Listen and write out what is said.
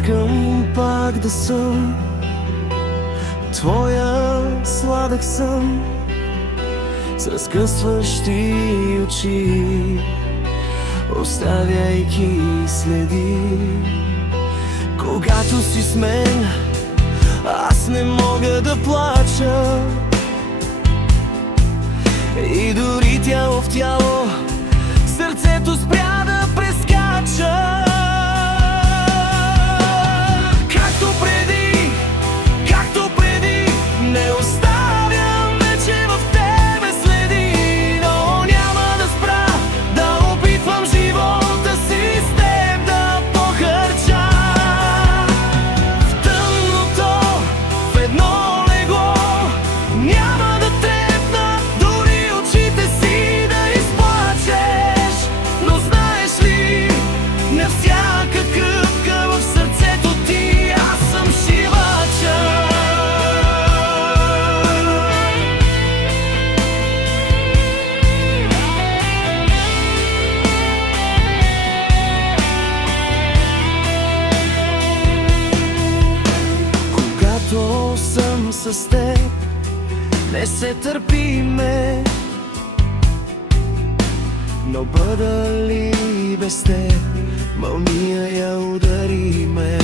искам пак да съм твоя сладък сън с разкъсващи очи, оставяйки следи. Когато си с мен, аз не мога да плача, и дори тяло в тяло сърцето спря да прескача. Както преди, не оставям вече в тебе следи, но няма да спра да опитвам живота си с теб да похарча. В тъмното, в едно легло, няма да трепна дори очите си да изплачеш. Но знаеш ли, на всяка къпка в сърцето ти аз съм шивача. Когато съм с теб, не се търпиме, но бъда ли без теб, мълния я удари ме.